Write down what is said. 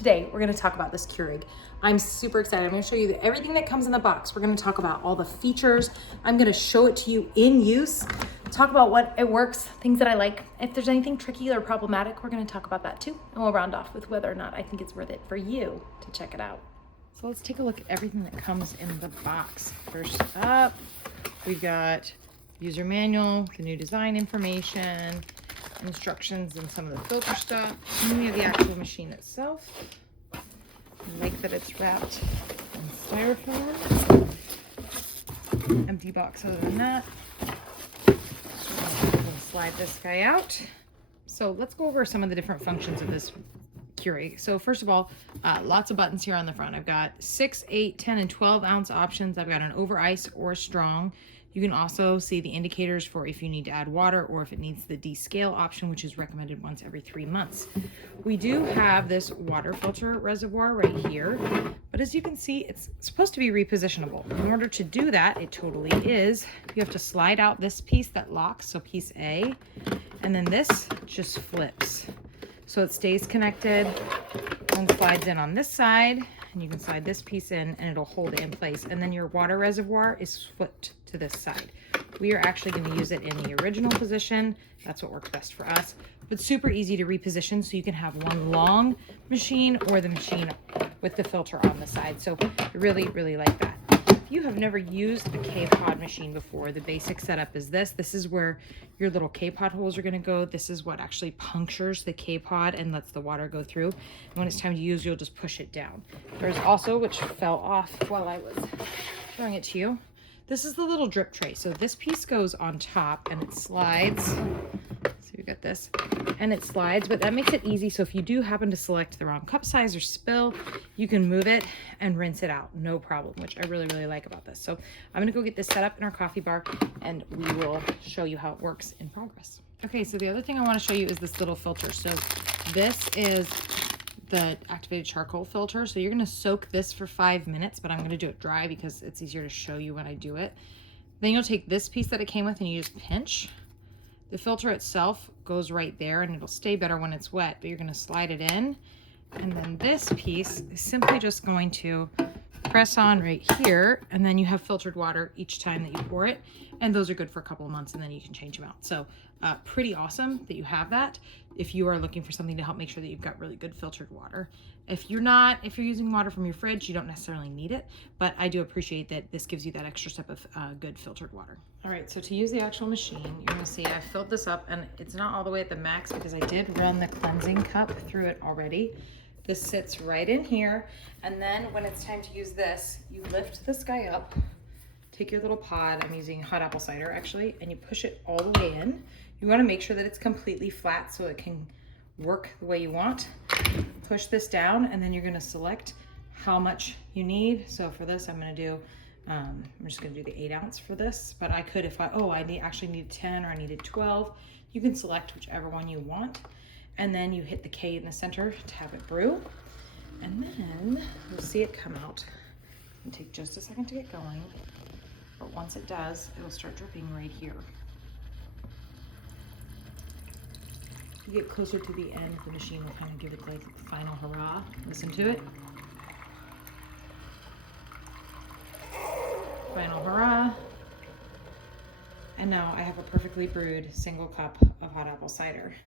today we're gonna talk about this Keurig. I'm super excited. I'm gonna show you everything that comes in the box. We're gonna talk about all the features. I'm gonna show it to you in use, talk about what it works, things that I like. If there's anything tricky or problematic, we're gonna talk about that too. And we'll round off with whether or not I think it's worth it for you to check it out. So let's take a look at everything that comes in the box. First up, we've got user manual, the new design information, instructions and some of the filter stuff. And then we have the actual machine itself. I like that it's wrapped in styrofoam. Empty box other than that. We'll slide this guy out. So let's go over some of the different functions of this Keurig. So first of all, lots of buttons here on the front. I've got 6, 8, 10, and 12 ounce options. I've got an over ice or strong. You can also see the indicators for if you need to add water or if it needs the descale option, which is recommended once every 3 months. We do have this water filter reservoir right here, but as you can see, it's supposed to be repositionable. In order to do that, it totally is. You have to slide out this piece that locks, so piece A, and then this just flips. So it stays connected and slides in on this side, and you can slide this piece in and it'll hold it in place. And then your water reservoir is flipped to this side. We are actually going to use it in the original position. That's what works best for us. But super easy to reposition, so you can have one long machine or the machine with the filter on the side. So I really, really like that. If you have never used a K-Pod machine before, the basic setup is this. This is where your little K-Pod holes are going to go. This is what actually punctures the K-Pod and lets the water go through. And when it's time to use, you'll just push it down. There's also, which fell off while I was showing it to you, this is the little drip tray. So this piece goes on top and it slides. So you got this, and it slides, but that makes it easy. So if you do happen to select the wrong cup size or spill, you can move it and rinse it out, no problem, which I really, really like about this. So I'm gonna go get this set up in our coffee bar and we will show you how it works in progress. Okay, so the other thing I wanna show you is this little filter. So this is the activated charcoal filter. So you're gonna soak this for 5 minutes, but I'm gonna do it dry because it's easier to show you when I do it. Then you'll take this piece that it came with and you just pinch. The filter itself goes right there and it'll stay better when it's wet, but you're gonna slide it in. And then this piece is simply just going to press on right here, and then you have filtered water each time that you pour it. And those are good for a couple of months and then you can change them out. So pretty awesome that you have that if you are looking for something to help make sure that you've got really good filtered water. If you're using water from your fridge, you don't necessarily need it, but I do appreciate that this gives you that extra step of good filtered water. All right, so to use the actual machine, you're gonna see I filled this up, and it's not all the way at the max because I did run the cleansing cup through it already. This sits right in here, and then when it's time to use this, you lift this guy up, take your little pod, I'm using hot apple cider actually, and you push it all the way in. You wanna make sure that it's completely flat so it can work the way you want. Push this down, and then you're gonna select how much you need. So for this, I'm gonna do, I'm just gonna do the 8 ounce for this, but I could, if actually need 10 or I needed 12, you can select whichever one you want. And then you hit the K in the center to have it brew. And then you'll see it come out. It'll take just a second to get going, but once it does, it'll start dripping right here. You get closer to the end, the machine will kind of give it like the final hurrah. Listen to it. Final hurrah. And now I have a perfectly brewed single cup of hot apple cider.